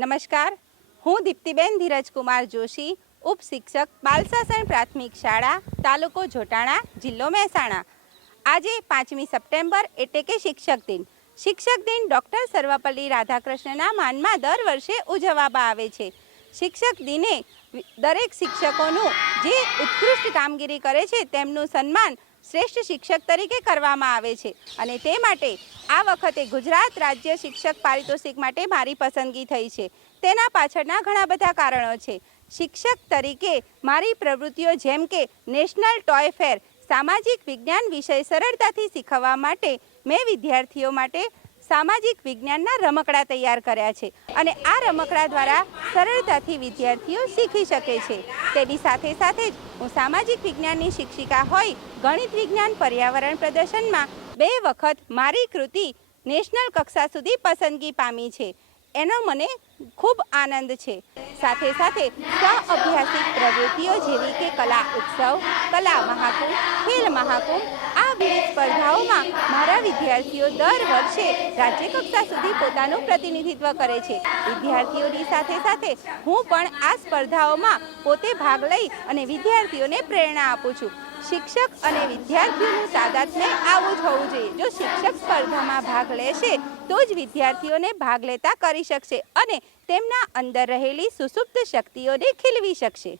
નમસ્કાર હું દીપ્તિબેન ધીરજકુમાર જોશી ઉપશિક્ષક બાલસાસણ પ્રાથમિક શાળા તાલુકો જોટાણા જિલ્લો મહેસાણા આજે પાંચમી સપ્ટેમ્બર એટલે કે શિક્ષક દિન શિક્ષક દિન ડૉક્ટર સર્વપલ્લી રાધાકૃષ્ણના માનમાં દર વર્ષે ઉજવવામાં આવે છે શિક્ષક દિને દરેક શિક્ષકોનું જે ઉત્કૃષ્ટ કામગીરી કરે છે તેમનું સન્માન શ્રેષ્ઠ શિક્ષક તરીકે કરવામાં આવે છે અને તે માટે આ વખતે ગુજરાત રાજ્ય શિક્ષક પારિતોષિક માટે મારી પસંદગી થઈ છે તેના પાછળના ઘણા બધા કારણો છે શિક્ષક તરીકે મારી પ્રવૃત્તિઓ જેમ કે નેશનલ ટોય ફેર સામાજિક વિજ્ઞાન વિષય સરળતાથી શીખવવા માટે મેં વિદ્યાર્થીઓ માટે સામાજિક વિજ્ઞાનના રમકડા તૈયાર કર્યા છે અને આ રમકડા દ્વારા સરળતાથી વિદ્યાર્થીઓ શીખી શકે છે તેની સાથે સાથે જ હું સામાજિક વિજ્ઞાનની શિક્ષિકા હોય ગણિત વિજ્ઞાન પર્યાવરણ પ્રદર્શનમાં બે વખત મારી કૃતિ નેશનલ કક્ષા સુધી પસંદગી પામી છે એનો મને ખૂબ આનંદ છે સાથે સાથે સ્વ અભ્યાસિક પ્રવૃત્તિઓ જેવી કે કલા ઉત્સવ કલા મહાકુંભ ખેલ મહાકુંભ વિવિધ સ્પર્ધાઓમાં મારા વિદ્યાર્થીઓ દર વર્ષે રાજ્ય કક્ષા સુધી પોતાનું પ્રતિનિધિત્વ કરે છે વિદ્યાર્થીઓની સાથે સાથે હું પણ આ સ્પર્ધાઓમાં પોતે ભાગ લઈ અને વિદ્યાર્થીઓને પ્રેરણા આપું છું શિક્ષક અને વિદ્યાર્થીઓનું તાદાત્મ્ય આવું જ હોવું જોઈએ જો શિક્ષક સ્પર્ધામાં ભાગ લેશે તો જ વિદ્યાર્થીઓને ભાગ લેતા કરી શકશે અને તેમના અંદર રહેલી સુસુપ્ત શક્તિઓને ખીલવી શકશે